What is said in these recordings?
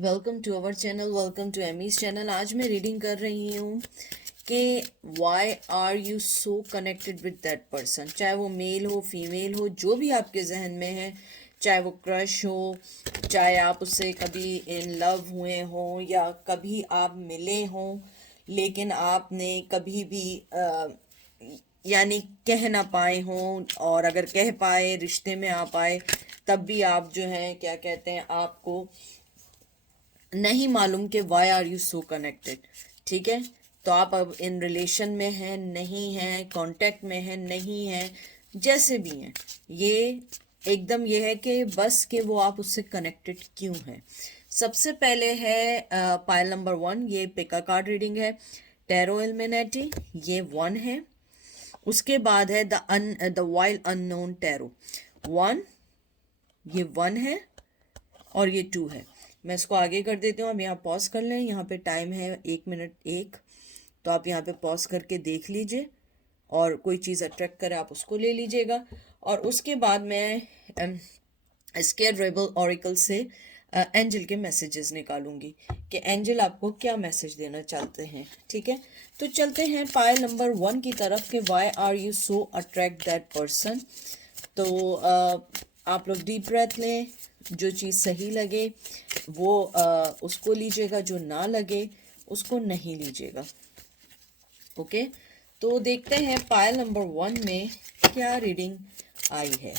Welcome to our channel, welcome to Amy's channel. आज मैं reading कर रही हूँ कि why are you so connected with that person. चाहे वो मेल हो, फीमेल हो, जो भी आपके जहन में है, चाहे वो क्रश हो, चाहे आप उससे कभी इन लव हुए हों या कभी आप मिले हों लेकिन आपने कभी भी यानी कह ना पाए हों, और अगर कह पाए, रिश्ते में आ पाए, तब भी आप जो हैं क्या कहते हैं, आपको नहीं मालूम कि why are you so connected. ठीक है, तो आप अब इन रिलेशन में हैं, नहीं हैं, कांटेक्ट में हैं, नहीं हैं, जैसे भी हैं, ये एकदम ये है कि बस कि वो आप उससे कनेक्टेड क्यों हैं। सबसे पहले है पाइल नंबर 1, ये पिका कार्ड रीडिंग है, टैरो एल्मेनेटी, ये 1 है। उसके बाद है द वाइल्ड अननोन टैरो। 1, ये 1 है और ये 2 है। मैं इसको आगे कर देती हूँ। अब यहाँ पॉज कर लें, यहाँ पे टाइम है 1 मिनट 1, तो आप यहाँ पे पॉज करके देख लीजिए और कोई चीज़ अट्रैक्ट करे आप उसको ले लीजिएगा। और उसके बाद मैं स्केयर रेबल ऑरिकल से एंजल के मैसेजेस निकालूंगी कि एंजल आपको क्या मैसेज देना चाहते हैं। ठीक है, तो चलते हैं पाइल नंबर 1 की तरफ कि why are you so attract that person. तो आप लोग डीप ब्रेथ लें, जो चीज़ सही लगे वो उसको लीजिएगा, जो ना लगे उसको नहीं लीजिएगा। ओके, तो देखते हैं पाइल नंबर 1 में क्या रीडिंग आई है।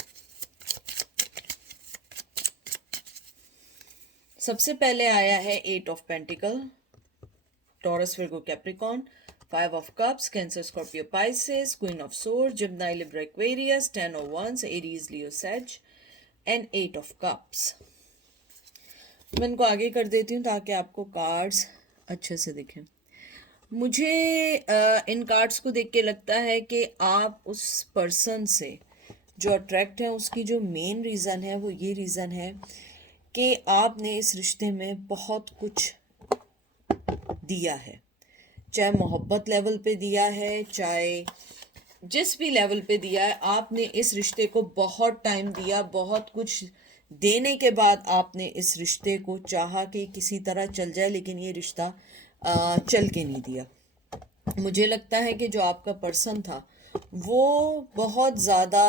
सबसे पहले आया है 8 of pentacle, Taurus, Virgo, Capricorn, 5 of cups, Cancer, Scorpio, Pisces, queen of sword, Gemini, Libra, Aquarius, 10 of wands, Aries, Leo, Sag and 8 of cups. मैं इनको आगे कर देती हूँ ताकि आपको कार्ड्स अच्छे से दिखें। मुझे इन कार्ड्स को देख के लगता है कि आप उस पर्सन से जो अट्रैक्ट है, उसकी जो मेन रीज़न है वो ये रीज़न है कि आपने इस रिश्ते में बहुत कुछ दिया है। चाहे मोहब्बत लेवल पे दिया है, चाहे जिस भी लेवल पे दिया है, आपने इस रिश्ते को बहुत टाइम दिया। बहुत कुछ देने के बाद आपने इस रिश्ते को चाहा कि किसी तरह चल जाए, लेकिन ये रिश्ता चल के नहीं दिया। मुझे लगता है कि जो आपका पर्सन था वो बहुत ज़्यादा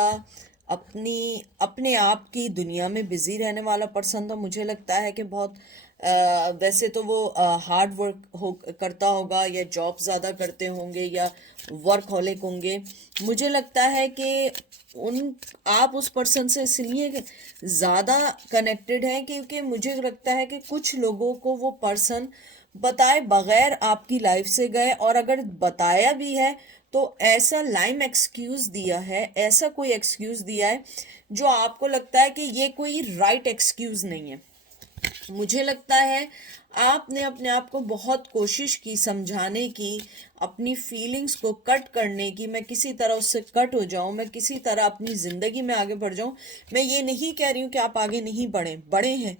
अपने आप की दुनिया में बिजी रहने वाला पर्सन था। मुझे लगता है कि बहुत वैसे तो वो हार्ड वर्क करता होगा या जॉब ज़्यादा करते होंगे या वर्क हॉलिक होंगे। मुझे लगता है कि आप उस पर्सन से इसलिए ज़्यादा कनेक्टेड हैं क्योंकि मुझे लगता है कि कुछ लोगों को वो पर्सन बताए बगैर आपकी लाइफ से गए, और अगर बताया भी है तो ऐसा लाइम एक्सक्यूज दिया है, ऐसा कोई एक्सक्यूज दिया है जो आपको लगता है कि ये कोई राइट एक्सक्यूज नहीं है। मुझे लगता है आपने अपने आप को बहुत कोशिश की समझाने की, अपनी फीलिंग्स को कट करने की, मैं किसी तरह उससे कट हो जाऊं, मैं किसी तरह अपनी ज़िंदगी में आगे बढ़ जाऊं। मैं ये नहीं कह रही हूं कि आप आगे नहीं बढ़े, बड़े हैं,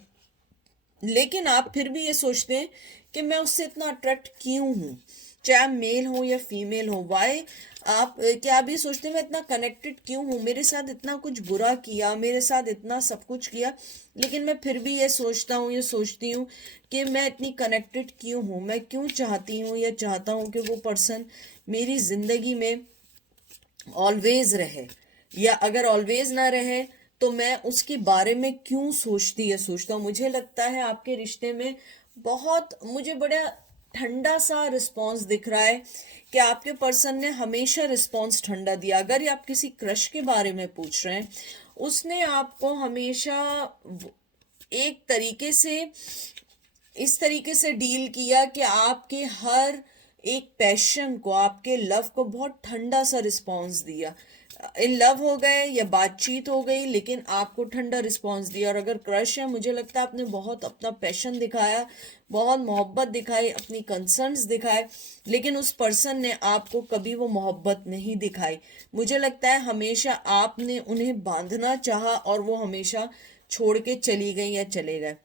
लेकिन आप फिर भी ये सोचते हैं कि मैं उससे इतना अट्रैक्ट क्यों हूँ, चाहे मेल हो या फीमेल हो। वाई आप क्या आप ये सोचते हैं मैं इतना कनेक्टेड क्यों हूँ, मेरे साथ इतना कुछ बुरा किया, मेरे साथ इतना सब कुछ किया, लेकिन मैं फिर भी ये सोचता हूँ, ये सोचती हूँ कि मैं इतनी कनेक्टेड क्यों हूँ, मैं क्यों चाहती हूँ या चाहता हूँ कि वो पर्सन मेरी ज़िंदगी में ऑलवेज रहे, या अगर ऑलवेज ना रहे तो मैं उसके बारे में क्यों सोचता हूँ। मुझे लगता है आपके रिश्ते में बहुत मुझे बड़ा ठंडा सा रिस्पॉन्स दिख रहा है कि आपके पर्सन ने हमेशा रिस्पॉन्स ठंडा दिया। अगर ये आप किसी क्रश के बारे में पूछ रहे हैं, उसने आपको हमेशा एक तरीके से इस तरीके से डील किया कि आपके हर एक पैशन को, आपके लव को बहुत ठंडा सा रिस्पॉन्स दिया। इन लव हो गए या बातचीत हो गई, लेकिन आपको ठंडा रिस्पॉन्स दिया। और अगर क्रश है, मुझे लगता है आपने बहुत अपना पैशन दिखाया, बहुत मोहब्बत दिखाई, अपनी कंसर्न्स दिखाए, लेकिन उस पर्सन ने आपको कभी वो मोहब्बत नहीं दिखाई। मुझे लगता है हमेशा आपने उन्हें बांधना चाहा और वो हमेशा छोड़ के चली गई या चले गए।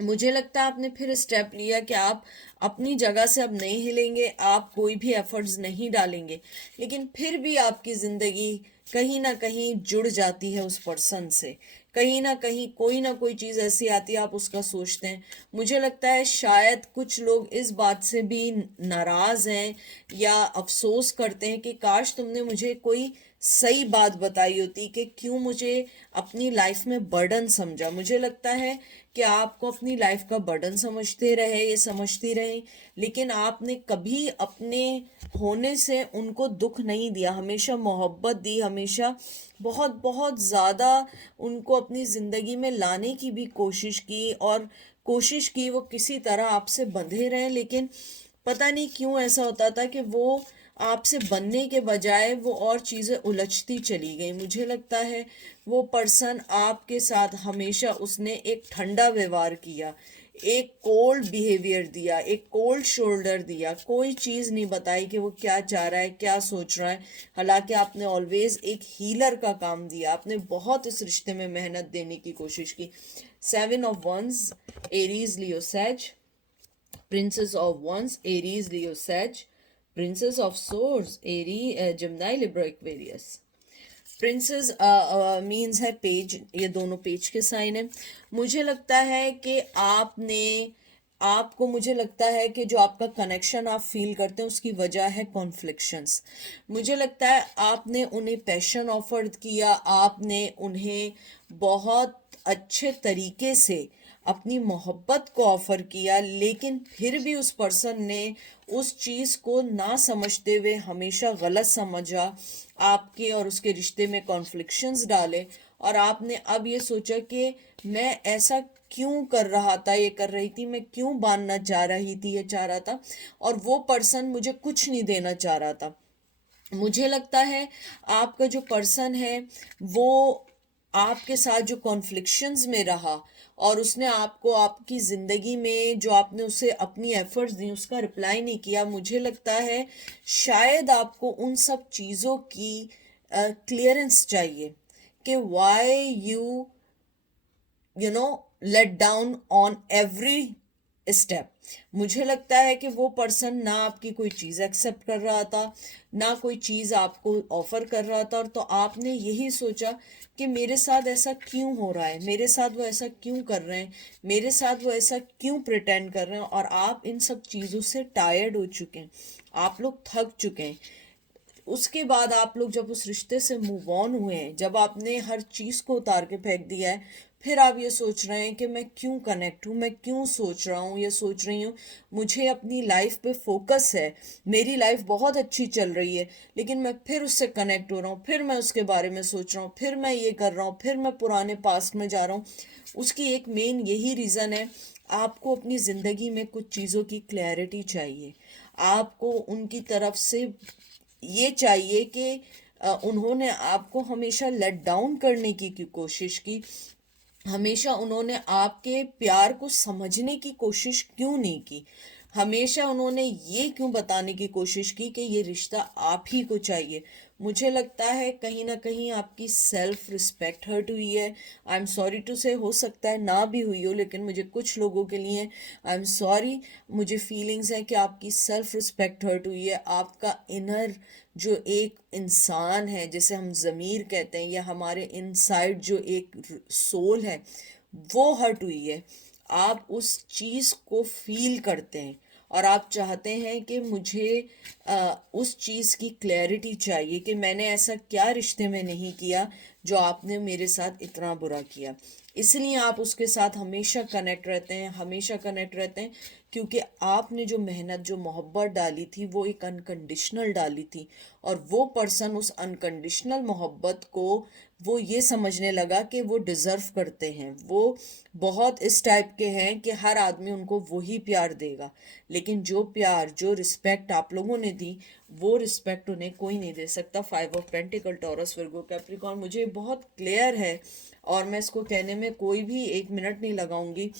मुझे लगता है आपने फिर स्टेप लिया कि आप अपनी जगह से अब नहीं हिलेंगे, आप कोई भी एफर्ट्स नहीं डालेंगे, लेकिन फिर भी आपकी ज़िंदगी कहीं ना कहीं जुड़ जाती है उस पर्सन से कहीं ना कहीं कोई ना कोई चीज़ ऐसी आती है, आप उसका सोचते हैं। मुझे लगता है शायद कुछ लोग इस बात से भी नाराज़ हैं या अफसोस करते हैं कि काश तुमने मुझे कोई सही बात बताई होती, कि क्यों मुझे अपनी लाइफ में बर्डन समझा। मुझे लगता है कि आपको अपनी लाइफ का बर्डन समझते रहे, ये समझती रहे, लेकिन आपने कभी अपने होने से उनको दुख नहीं दिया, हमेशा मोहब्बत दी, हमेशा बहुत बहुत ज़्यादा उनको अपनी ज़िंदगी में लाने की भी कोशिश की, और कोशिश की वो किसी तरह आपसे बंधे रहें। लेकिन पता नहीं क्यों ऐसा होता था कि वो आपसे बनने के बजाय वो और चीज़ें उलझती चली गई। मुझे लगता है वो पर्सन आपके साथ हमेशा उसने एक ठंडा व्यवहार किया, एक कोल्ड बिहेवियर दिया, एक कोल्ड शोल्डर दिया, कोई चीज़ नहीं बताई कि वो क्या चाह रहा है, क्या सोच रहा है। हालांकि आपने ऑलवेज एक हीलर का काम दिया, आपने बहुत इस रिश्ते में मेहनत देने की कोशिश की। 7 of Wands, एरीज लियो सैज, Princess of Wands, Aries, Leo, Sag, Princess of Swords, Aries, Gemini, Libra, Aquarius. Princess means है पेज, ये दोनों पेज के साइन है। मुझे लगता है कि आपको मुझे लगता है कि जो आपका कनेक्शन आप फील करते हैं उसकी वजह है कॉन्फ्लिक्शंस। मुझे लगता है आपने उन्हें पैशन ऑफर किया, आपने उन्हें बहुत अच्छे तरीके से अपनी मोहब्बत को ऑफर किया, लेकिन फिर भी उस पर्सन ने उस चीज़ को ना समझते हुए हमेशा गलत समझा, आपके और उसके रिश्ते में कॉन्फ्लिक्शंस डाले, और आपने अब ये सोचा कि मैं ऐसा क्यों कर रहा था, ये कर रही थी, मैं क्यों बांधना चाह रही थी, ये चाह रहा था, और वो पर्सन मुझे कुछ नहीं देना चाह रहा था। मुझे लगता है आपका जो पर्सन है वो आपके साथ जो कॉन्फ्लिक्शंस में रहा, और उसने आपको आपकी ज़िंदगी में जो आपने उसे अपनी एफर्ट्स दी उसका रिप्लाई नहीं किया। मुझे लगता है शायद आपको उन सब चीज़ों की क्लियरेंस चाहिए कि why you know let down on every step. मुझे लगता है कि वो पर्सन ना आपकी कोई चीज़ एक्सेप्ट कर रहा था, ना कोई चीज़ आपको ऑफर कर रहा था, और तो आपने यही सोचा कि मेरे साथ ऐसा क्यों हो रहा है, मेरे साथ वो ऐसा क्यों कर रहे हैं, मेरे साथ वो ऐसा क्यों प्रिटेंड कर रहे हैं। और आप इन सब चीज़ों से टायर्ड हो चुके हैं, आप लोग थक चुके हैं। उसके बाद आप लोग जब उस रिश्ते से मूव ऑन हुए हैं, जब आपने हर चीज़ को उतार के फेंक दिया है, फिर आप ये सोच रहे हैं कि मैं क्यों कनेक्ट हूँ, मैं क्यों सोच रहा हूँ, ये सोच रही हूँ, मुझे अपनी लाइफ पे फोकस है, मेरी लाइफ बहुत अच्छी चल रही है, लेकिन मैं फिर उससे कनेक्ट हो रहा हूँ, फिर मैं उसके बारे में सोच रहा हूँ, फिर मैं ये कर रहा हूँ, फिर मैं पुराने पास्ट में जा रहा हूँ। उसकी एक मेन यही रीज़न है, आपको अपनी ज़िंदगी में कुछ चीज़ों की क्लैरिटी चाहिए। आपको उनकी तरफ से ये चाहिए कि उन्होंने आपको हमेशा लेट डाउन करने की कोशिश की, हमेशा उन्होंने आपके प्यार को समझने की कोशिश क्यों नहीं की, हमेशा उन्होंने ये क्यों बताने की कोशिश की कि ये रिश्ता आप ही को चाहिए। मुझे लगता है कहीं ना कहीं आपकी सेल्फ रिस्पेक्ट हर्ट हुई है। आई एम सॉरी टू से, हो सकता है ना भी हुई हो, लेकिन मुझे कुछ लोगों के लिए आई एम सॉरी, मुझे फीलिंग्स है कि आपकी सेल्फ रिस्पेक्ट हर्ट हुई है। आपका इनर जो एक इंसान है, जैसे हम ज़मीर कहते हैं, या हमारे इनसाइड जो एक सोल है, वो हर्ट हुई है। आप उस चीज़ को फील करते हैं और आप चाहते हैं कि मुझे उस चीज़ की क्लैरिटी चाहिए कि मैंने ऐसा क्या रिश्ते में नहीं किया जो आपने मेरे साथ इतना बुरा किया। इसलिए आप उसके साथ हमेशा कनेक्ट रहते हैं, हमेशा कनेक्ट रहते हैं, क्योंकि आपने जो मेहनत, जो मोहब्बत डाली थी वो एक अनकंडीशनल डाली थी, और वो पर्सन उस अनकंडीशनल मोहब्बत को वो ये समझने लगा कि वो डिज़र्व करते हैं, वो बहुत इस टाइप के हैं कि हर आदमी उनको वही प्यार देगा। लेकिन जो प्यार, जो रिस्पेक्ट आप लोगों ने दी, वो रिस्पेक्ट उन्हें कोई नहीं दे सकता। 5 of Pentacles, taurus, Virgo, Capricorn, मुझे बहुत क्लियर है और मैं इसको कहने में कोई भी 1 मिनट नहीं लगाऊंगी।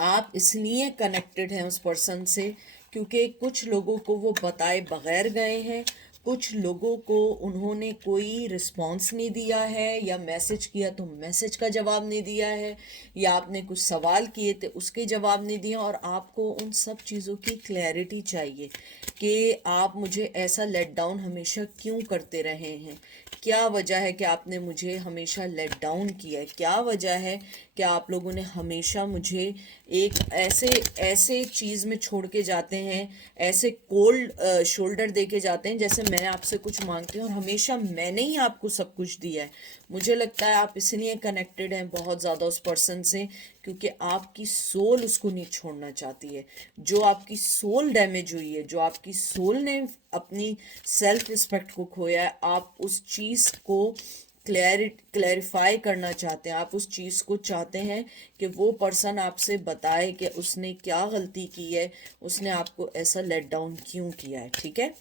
आप इसलिए कनेक्टेड हैं उस पर्सन से क्योंकि कुछ लोगों को वो बताए बगैर गए हैं, कुछ लोगों को उन्होंने कोई रिस्पॉन्स नहीं दिया है, या मैसेज किया तो मैसेज का जवाब नहीं दिया है, या आपने कुछ सवाल किए थे उसके जवाब नहीं दिए, और आपको उन सब चीज़ों की क्लैरिटी चाहिए कि आप मुझे ऐसा लेट डाउन हमेशा क्यों करते रहे हैं, क्या वजह है कि आपने मुझे हमेशा लेट डाउन किया है, क्या वजह है कि आप लोगों ने हमेशा मुझे एक ऐसे ऐसे चीज़ में छोड़ के जाते हैं, ऐसे कोल्ड शोल्डर दे के जाते हैं जैसे मैं आपसे कुछ मांगती हूँ और हमेशा मैंने ही आपको सब कुछ दिया है। मुझे लगता है आप इसलिए कनेक्टेड हैं बहुत ज़्यादा उस पर्सन से, क्योंकि आपकी सोल उसको नहीं छोड़ना चाहती है। जो आपकी सोल डैमेज हुई है, जो आपकी सोल ने अपनी सेल्फ रिस्पेक्ट को खोया है, आप उस चीज़ को क्लैरिफाई करना चाहते हैं, आप उस चीज़ को चाहते हैं कि वो पर्सन आपसे बताए कि उसने क्या गलती की है, उसने आपको ऐसा लेट डाउन क्यों किया है। ठीक है,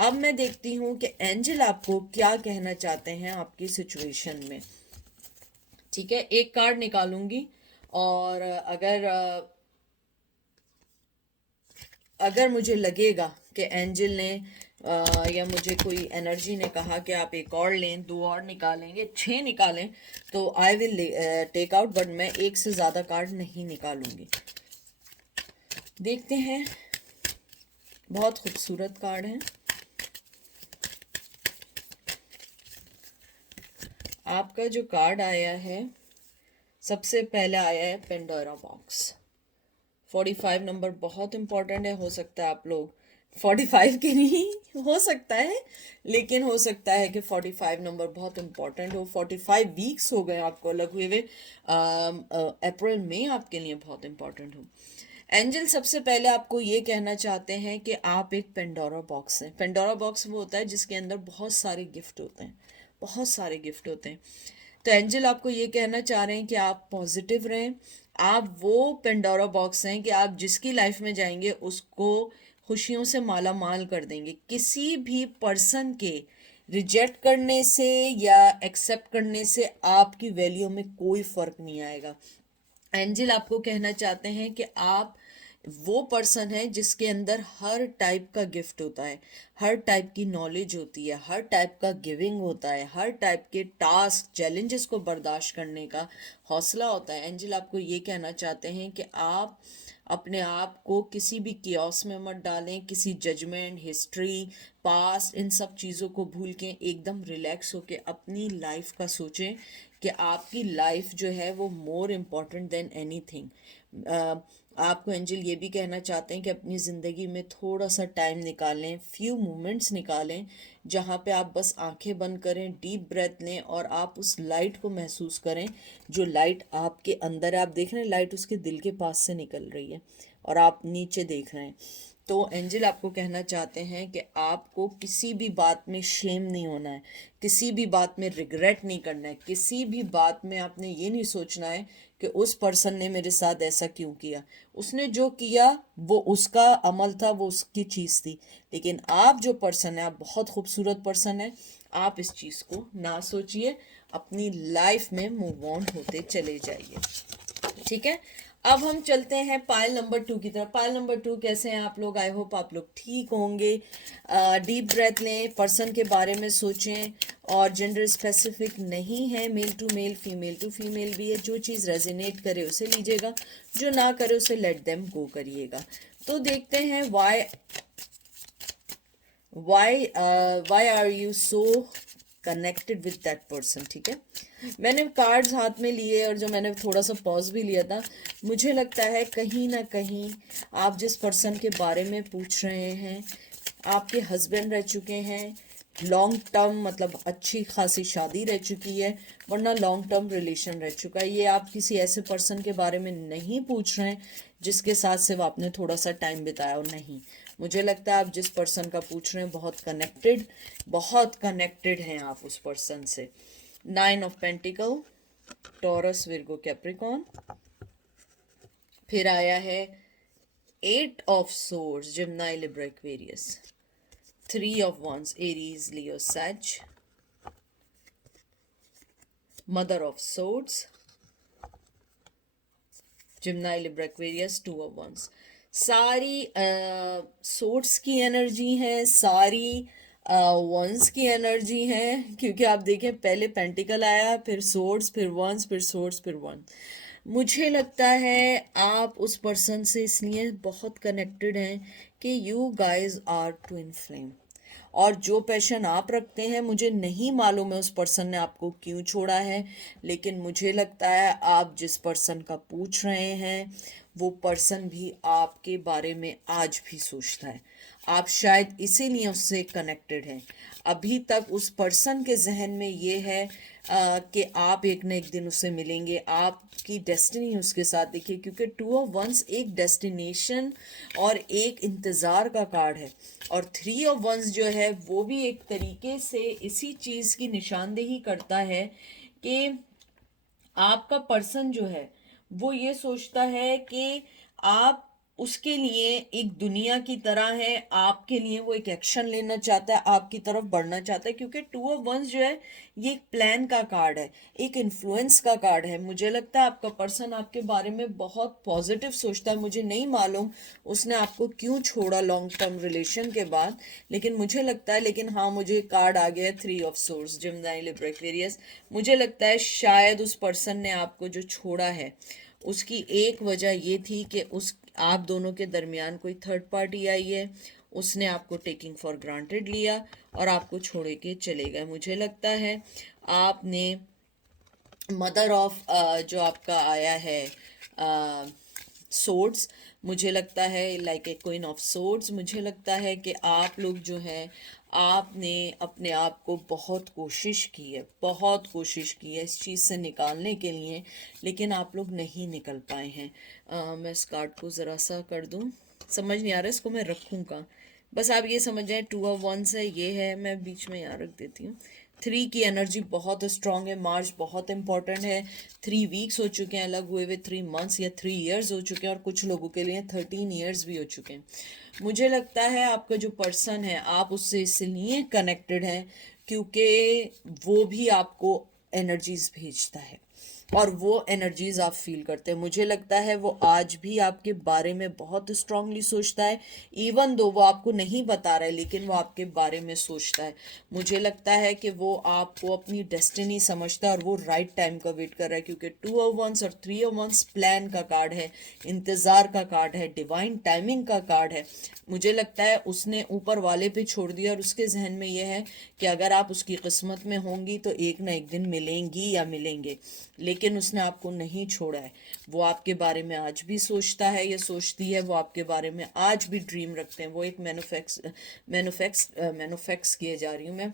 अब मैं देखती हूँ कि एंजल आपको क्या कहना चाहते हैं आपकी सिचुएशन में। ठीक है, एक कार्ड निकालूंगी, और अगर मुझे लगेगा कि एंजल ने या मुझे कोई एनर्जी ने कहा कि आप एक और लें, दो और निकालेंगे, 6 निकालें, तो I will take out, but मैं एक से ज़्यादा कार्ड नहीं निकालूंगी। देखते हैं, बहुत खूबसूरत कार्ड है। आपका जो कार्ड आया है, सबसे पहले आया है पेंडोरा बॉक्स। 45 नंबर बहुत इंपॉर्टेंट है। हो सकता है आप लोग 45 के नहीं हो सकता है, लेकिन हो सकता है कि 45 नंबर बहुत इंपॉर्टेंट हो। 45 वीक्स हो गए आपको अलग हुए हुए, अप्रैल में आपके लिए बहुत इंपॉर्टेंट हो। एंजल सबसे पहले आपको ये कहना चाहते हैं कि आप एक पेंडोरा बॉक्स हैं। पेंडोरा बॉक्स वो होता है जिसके अंदर बहुत सारे गिफ्ट होते हैं, बहुत सारे गिफ्ट होते हैं। तो एंजल आपको ये कहना चाह रहे हैं कि आप पॉजिटिव रहें। आप वो पेंडोरा बॉक्स हैं कि आप जिसकी लाइफ में जाएंगे उसको खुशियों से माला माल कर देंगे। किसी भी पर्सन के रिजेक्ट करने से या एक्सेप्ट करने से आपकी वैल्यू में कोई फ़र्क नहीं आएगा। एंजल आपको कहना चाहते हैं कि आप वो पर्सन है जिसके अंदर हर टाइप का गिफ्ट होता है, हर टाइप की नॉलेज होती है, हर टाइप का गिविंग होता है, हर टाइप के टास्क चैलेंजेस को बर्दाश्त करने का हौसला होता है। एंजल आपको ये कहना चाहते हैं कि आप अपने आप को किसी भी कियोस में मत डालें, किसी जजमेंट, हिस्ट्री, पास्ट, इन सब चीज़ों को भूल के एकदम रिलैक्स होके अपनी लाइफ का सोचें कि आपकी लाइफ जो है वो मोर इम्पॉर्टेंट देन एनीथिंग। आपको एंजल ये भी कहना चाहते हैं कि अपनी ज़िंदगी में थोड़ा सा टाइम निकालें, फ्यू मोमेंट्स निकालें जहाँ पे आप बस आंखें बंद करें, डीप ब्रेथ लें और आप उस लाइट को महसूस करें। जो लाइट आपके अंदर है, आप देख रहे हैं लाइट उसके दिल के पास से निकल रही है और आप नीचे देख रहे हैं। तो एंजल आपको कहना चाहते हैं कि आपको किसी भी बात में शेम नहीं होना है, किसी भी बात में रिग्रेट नहीं करना है, किसी भी बात में आपने ये नहीं सोचना है कि उस पर्सन ने मेरे साथ ऐसा क्यों किया। उसने जो किया वो उसका अमल था, वो उसकी चीज़ थी, लेकिन आप जो पर्सन है, आप बहुत खूबसूरत पर्सन है। आप इस चीज़ को ना सोचिए, अपनी लाइफ में मूव ऑन होते चले जाइए। ठीक है, अब हम चलते हैं पायल नंबर 2 की तरफ। पायल नंबर 2, कैसे हैं आप लोग? आई होप आप लोग ठीक होंगे। डीप ब्रेथ लें, पर्सन के बारे में सोचें, और जेंडर स्पेसिफिक नहीं है, male to male, female to female भी है। जो चीज़ रेजोनेट करे उसे लीजिएगा, जो ना करे उसे लेट देम गो करिएगा। तो देखते हैं why are you so connected with that person. ठीक है, मैंने कार्ड्स हाथ में लिए और जो मैंने थोड़ा सा पॉज भी लिया था, मुझे लगता है कहीं ना कहीं आप जिस पर्सन के बारे में पूछ रहे हैं, आपके हस्बैंड रह चुके हैं, लॉन्ग टर्म मतलब अच्छी खासी शादी रह चुकी है, वरना लॉन्ग टर्म रिलेशन रह चुका है। ये आप किसी ऐसे पर्सन के बारे में नहीं पूछ रहे हैं जिसके साथ सिर्फ आपने थोड़ा सा टाइम बिताया, और नहीं, मुझे लगता है आप जिस पर्सन का पूछ रहे हैं बहुत कनेक्टेड हैं आप उस पर्सन से। 9 of pentacle, Taurus, Virgo, Capricorn. फिर आया है 8 of swords, Gemini, Libra, Aquarius. 3 of wands, Aries, Leo, Sag. Mother of swords, Gemini, Libra, Aquarius. 2 of wands। सारी सोर्ड्स की एनर्जी है, सारी वंस की एनर्जी है, क्योंकि आप देखें पहले पेंटिकल आया, फिर सोर्ड्स, फिर वंस, फिर सोर्ड्स, फिर वन। मुझे लगता है आप उस पर्सन से इसलिए बहुत कनेक्टेड हैं कि you guys are twin flame. और जो पैशन आप रखते हैं, मुझे नहीं मालूम है उस पर्सन ने आपको क्यों छोड़ा है, लेकिन मुझे लगता है आप जिस पर्सन का पूछ रहे हैं वो पर्सन भी आपके बारे में आज भी सोचता है। आप शायद इसीलिए उससे कनेक्टेड हैं। अभी तक उस पर्सन के जहन में ये है कि आप एक न एक दिन उससे मिलेंगे, आपकी डेस्टिनी उसके साथ। देखिए, क्योंकि टू ऑफ वंस एक डेस्टिनेशन और एक इंतज़ार का कार्ड है, और थ्री ऑफ वंस जो है वो भी एक तरीके से इसी चीज़ की निशानदेही करता है कि आपका पर्सन जो है वो ये सोचता है कि आप उसके लिए एक दुनिया की तरह है, आपके लिए वो एक एक्शन लेना चाहता है, आपकी तरफ बढ़ना चाहता है। क्योंकि टू ऑफ वंस जो है ये एक प्लान का कार्ड है, एक इन्फ्लुएंस का कार्ड है। मुझे लगता है आपका पर्सन आपके बारे में बहुत पॉजिटिव सोचता है। मुझे नहीं मालूम उसने आपको क्यों छोड़ा लॉन्ग टर्म रिलेशन के बाद, लेकिन मुझे लगता है, लेकिन हाँ, मुझे कार्ड आ गया है three of source, Gemini, Libra, Aquarius. मुझे लगता है शायद उस पर्सन ने आपको जो छोड़ा है उसकी एक वजह ये थी कि उस आप दोनों के दरमियान कोई थर्ड पार्टी आई है, उसने आपको टेकिंग फॉर ग्रांटेड लिया और आपको छोड़ के चले गए। मुझे लगता है आपने मदर ऑफ जो आपका आया है सोर्ड्स, मुझे लगता है like a queen of swords, मुझे लगता है कि आप लोग जो हैं आपने अपने आप को बहुत कोशिश की है, बहुत कोशिश की है इस चीज़ से निकालने के लिए, लेकिन आप लोग नहीं निकल पाए हैं। मैं इस कार्ड को ज़रा सा कर दूं, समझ नहीं आ रहा इसको मैं रखूं कहाँ। बस आप ये समझ जाएं टू ऑफ वंस है, ये है, मैं बीच में यहाँ रख देती हूँ। थ्री की एनर्जी बहुत स्ट्रांग है, मार्च बहुत इंपॉर्टेंट है। 3 वीक्स हो चुके हैं अलग हुए हुए, 3 मंथ्स या 3 ईयर्स हो चुके हैं, और कुछ लोगों के लिए 13 ईयर्स भी हो चुके हैं। मुझे लगता है आपका जो पर्सन है आप उससे इसलिए कनेक्टेड हैं क्योंकि वो भी आपको एनर्जीज भेजता है और वो एनर्जीज आप फील करते हैं। मुझे लगता है वो आज भी आपके बारे में बहुत स्ट्रांगली सोचता है, इवन दो वो आपको नहीं बता रहा है, लेकिन वो आपके बारे में सोचता है। मुझे लगता है कि वो आपको अपनी डेस्टिनी समझता है और वो राइट टाइम का वेट कर रहा है, क्योंकि टू ऑफ वंस और थ्री ऑफ वंस प्लान का कार्ड है, इंतज़ार का कार्ड है, डिवाइन टाइमिंग का कार्ड है। मुझे लगता है उसने ऊपर वाले पे छोड़ दिया और उसके जहन में यह है कि अगर आप उसकी किस्मत में होंगी तो एक ना एक दिन मिलेंगी या मिलेंगे, लेकिन उसने आपको नहीं छोड़ा है। वो आपके बारे में आज भी सोचता है या सोचती है, वो आपके बारे में आज भी ड्रीम रखते हैं। वो एक मैनुफैक्स किए जा रही हूँ मैं,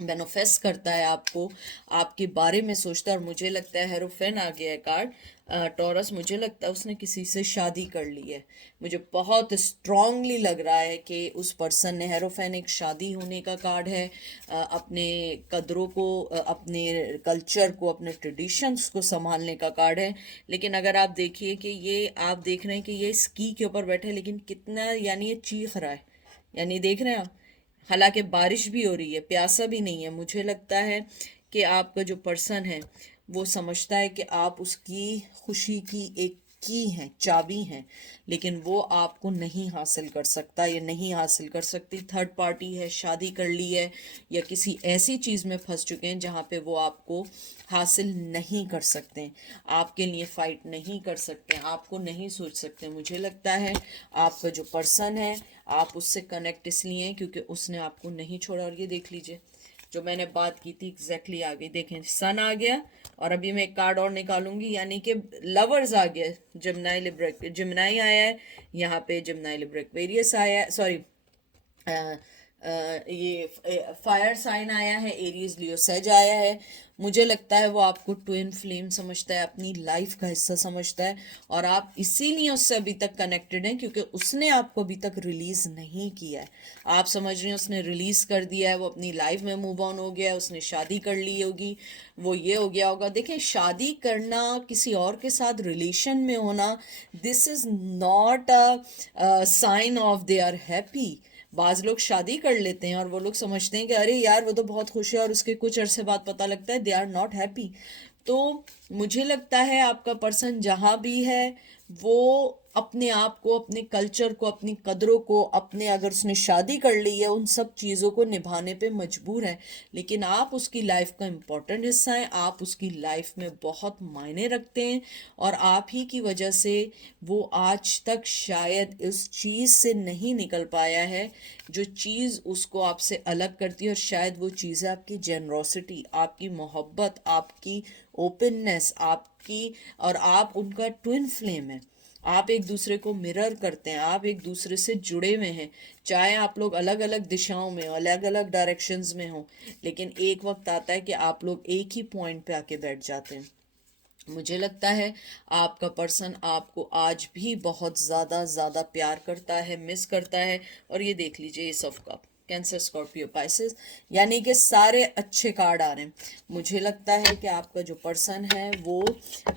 मैनिफेस्ट करता है आपको, आपके बारे में सोचता है। और मुझे लगता है हेरोफेन आ गया है कार्ड, टॉरस। मुझे लगता है उसने किसी से शादी कर ली है। मुझे बहुत स्ट्रांगली लग रहा है कि उस पर्सन ने, हेरोफेन एक शादी होने का कार्ड है, अपने कदरों को, अपने कल्चर को, अपने ट्रेडिशंस को संभालने का कार्ड है। लेकिन अगर आप देखिए कि ये आप देख रहे हैं कि ये स्की के ऊपर बैठे, लेकिन कितना, यानी ये चीख रहा है, यानी देख रहे हैं आप, हालांकि बारिश भी हो रही है, प्यासा भी नहीं है। मुझे लगता है कि आपका जो पर्सन है वो समझता है कि आप उसकी खुशी की एक की हैं, चाबी हैं, लेकिन वो आपको नहीं हासिल कर सकता या नहीं हासिल कर सकती। थर्ड पार्टी है, शादी कर ली है, या किसी ऐसी चीज़ में फंस चुके हैं जहाँ पे वो आपको हासिल नहीं कर सकते, आपके लिए फ़ाइट नहीं कर सकते, आपको नहीं सोच सकते। मुझे लगता है आपका जो पर्सन है आप उससे कनेक्ट इसलिए हैं क्योंकि उसने आपको नहीं छोड़ा। और ये देख लीजिए जो मैंने बात की थी एग्जैक्टली आ गई, देखें सन आ गया, और अभी मैं एक कार्ड और निकालूंगी, यानी कि लवर्स आ गया, जिम्नाई लिब्रा, जिम्नाई आया है यहाँ पे, जिम्नाई लिब्रा एक्वेरियस आया है, सॉरी ये फायर साइन आया है, एरीज लियो सेज आया है। मुझे लगता है वो आपको ट्विन फ्लेम समझता है, अपनी लाइफ का हिस्सा समझता है, और आप इसीलिए उससे अभी तक कनेक्टेड हैं क्योंकि उसने आपको अभी तक रिलीज नहीं किया है। आप समझ रहे हैं उसने रिलीज कर दिया है, वो अपनी लाइफ में मूव ऑन हो गया है, उसने शादी कर ली होगी, वो ये हो गया होगा। देखें, शादी करना, किसी और के साथ रिलेशन में होना, this is not a sign of they are happy. बाज लोग शादी कर लेते हैं और वो लोग समझते हैं कि अरे यार वो तो बहुत खुश है, और उसके कुछ अरसे बाद पता लगता है दे आर नॉट हैप्पी। तो मुझे लगता है आपका पर्सन जहाँ भी है वो अपने आप को, अपने कल्चर को, अपनी कदरों को, अपने, अगर उसने शादी कर ली है, उन सब चीज़ों को निभाने पे मजबूर है। लेकिन आप उसकी लाइफ का इम्पोर्टेंट हिस्सा हैं, आप उसकी लाइफ में बहुत मायने रखते हैं, और आप ही की वजह से वो आज तक शायद इस चीज़ से नहीं निकल पाया है जो चीज़ उसको आपसे अलग करती है। और शायद वो चीज़ है आपकी जेनरोसिटी, आपकी मोहब्बत, आपकी ओपननेस, आपकी, और आप उनका ट्विन फ्लेम है। आप एक दूसरे को मिरर करते हैं, आप एक दूसरे से जुड़े हुए हैं, चाहे आप लोग अलग अलग दिशाओं में, अलग अलग डायरेक्शंस में हो, लेकिन एक वक्त आता है कि आप लोग एक ही पॉइंट पे आके बैठ जाते हैं। मुझे लगता है आपका पर्सन आपको आज भी बहुत ज़्यादा ज़्यादा प्यार करता है, मिस करता है। और ये देख लीजिए, S of cup, cancer, Scorpio, Pisces, यानी कि सारे अच्छे कार्ड आ रहे हैं। मुझे लगता है कि आपका जो पर्सन है वो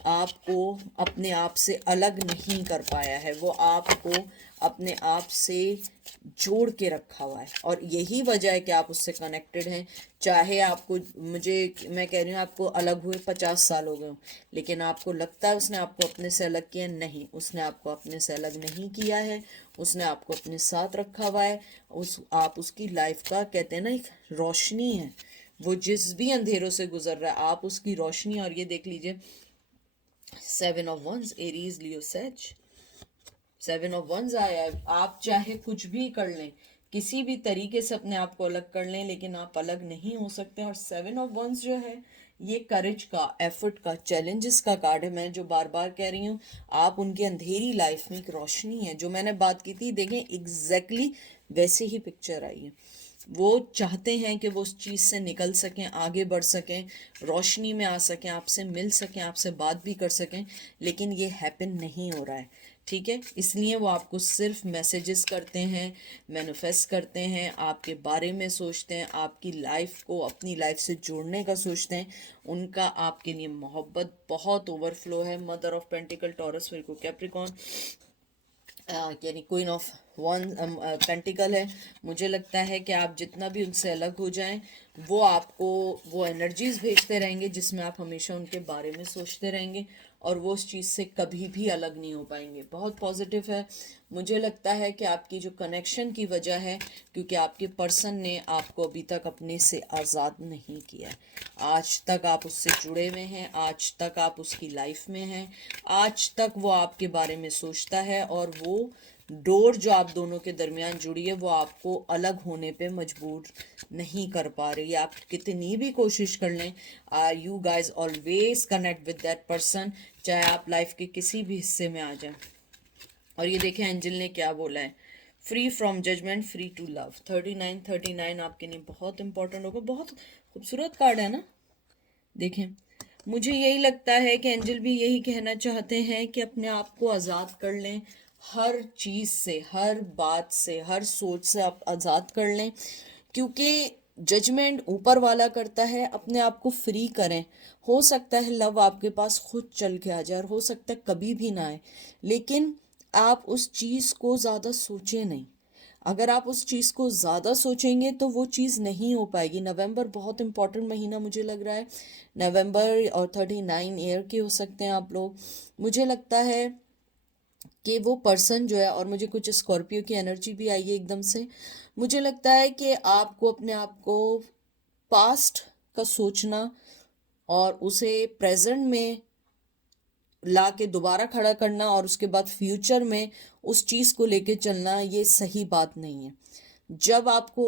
आपको अपने आप से अलग नहीं कर पाया है, वो आपको अपने आप से जोड़ के रखा हुआ है, और यही वजह है कि आप उससे कनेक्टेड हैं। चाहे आपको, मैं कह रही हूँ आपको अलग हुए 50 साल हो गए हों, लेकिन आपको लगता है उसने आपको अपने से अलग किया, नहीं, उसने आपको अपने से अलग नहीं किया है, उसने आपको अपने साथ रखा हुआ है। आप उसकी लाइफ का, कहते हैं ना, एक रोशनी है, वो जिस भी अंधेरों से गुजर रहा है आप उसकी रोशनी। और ये देख लीजिए, 7 of wands, Aries, Leo, Sag, 7 of wands आया है। आप चाहे कुछ भी कर लें, किसी भी तरीके से अपने आप को अलग कर लें, लेकिन आप अलग नहीं हो सकते। और 7 ऑफ वंस जो है, ये करेज का, एफर्ट का, चैलेंजेस का कार्ड है। मैं जो बार बार कह रही हूँ, आप उनकी अंधेरी लाइफ में एक रोशनी है। जो मैंने बात की थी, देखें एग्जैक्टली वैसे ही पिक्चर आई है। वो चाहते हैं कि वो उस चीज़ से निकल सकें, आगे बढ़ सकें, रोशनी में आ सकें, आपसे मिल सकें, आपसे बात भी कर सकें, लेकिन ये हैपन नहीं हो रहा है। ठीक है, इसलिए वो आपको सिर्फ मैसेजेस करते हैं, मैनिफेस्ट करते हैं, आपके बारे में सोचते हैं, आपकी लाइफ को अपनी लाइफ से जोड़ने का सोचते हैं। उनका आपके लिए मोहब्बत बहुत ओवरफ्लो है। Mother of pentacle, Taurus, Virgo, Capricorn, यानी क्वीन ऑफ वन पेंटिकल है। मुझे लगता है कि आप जितना भी उनसे अलग हो जाएं, वो आपको वो एनर्जीज भेजते रहेंगे जिसमें आप हमेशा उनके बारे में सोचते रहेंगे, और वो उस चीज़ से कभी भी अलग नहीं हो पाएंगे। बहुत पॉजिटिव है। मुझे लगता है कि आपकी जो कनेक्शन की वजह है, क्योंकि आपके पर्सन ने आपको अभी तक अपने से आज़ाद नहीं किया है। आज तक आप उससे जुड़े हुए हैं, आज तक आप उसकी लाइफ में हैं, आज तक वो आपके बारे में सोचता है, और वो डोर जो आप दोनों के दरमियान जुड़ी है, वो आपको अलग होने पे मजबूर नहीं कर पा रही। आप कितनी भी कोशिश कर लें, you guys always connect with that person, चाहे आप लाइफ के किसी भी हिस्से में आ जाएं। और ये देखें एंजल ने क्या बोला है, free from judgement, free to love. 39 आपके लिए बहुत इंपॉर्टेंट होगा। बहुत खूबसूरत कार्ड है ना। देखें, मुझे यही लगता है कि एंजल भी यही कहना चाहते हैं कि अपने आप को आज़ाद कर लें, हर चीज़ से, हर बात से, हर सोच से आप आज़ाद कर लें, क्योंकि जजमेंट ऊपर वाला करता है। अपने आप को फ्री करें। हो सकता है लव आपके पास खुद चल के आ जाए, और हो सकता है कभी भी ना आए, लेकिन आप उस चीज़ को ज़्यादा सोचें नहीं। अगर आप उस चीज़ को ज़्यादा सोचेंगे तो वो चीज़ नहीं हो पाएगी। नवंबर बहुत इंपॉर्टेंट महीना मुझे लग रहा है। नवंबर और 39 ईयर के हो सकते हैं आप लोग। मुझे लगता है कि वो पर्सन जो है, और मुझे कुछ स्कॉर्पियो की एनर्जी भी आई है एकदम से। मुझे लगता है कि आपको अपने आप को पास्ट का सोचना और उसे प्रेजेंट में ला के दोबारा खड़ा करना, और उसके बाद फ्यूचर में उस चीज़ को लेके चलना, ये सही बात नहीं है। जब आपको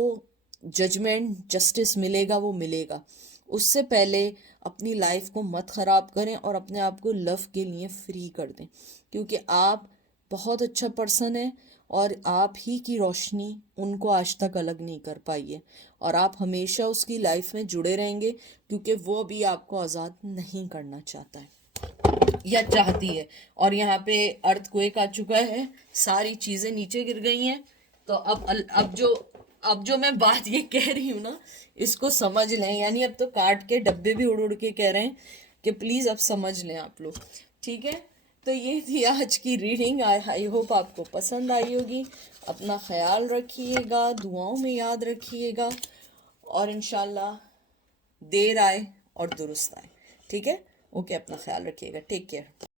जजमेंट, जस्टिस मिलेगा, वो मिलेगा। उससे पहले अपनी लाइफ को मत ख़राब करें, और अपने आप को लव के लिए फ्री कर दें, क्योंकि आप बहुत अच्छा पर्सन है, और आप ही की रोशनी उनको आज तक अलग नहीं कर पाई है, और आप हमेशा उसकी लाइफ में जुड़े रहेंगे, क्योंकि वो भी आपको आज़ाद नहीं करना चाहता है या चाहती है। और यहाँ पे अर्थक्वेक आ चुका है, सारी चीजें नीचे गिर गई हैं। तो अब जो मैं बात ये कह रही हूँ ना, इसको समझ लें। यानी अब तो काट के डब्बे भी उड़ उड़ के कह रहे हैं कि प्लीज अब समझ लें आप लोग। ठीक है, तो ये थी आज की रीडिंग। आई होप आपको पसंद आई होगी। अपना ख्याल रखिएगा, दुआओं में याद रखिएगा, और इंशाल्लाह देर आए और दुरुस्त आए। ठीक है, ओके, अपना ख्याल रखिएगा। Take care.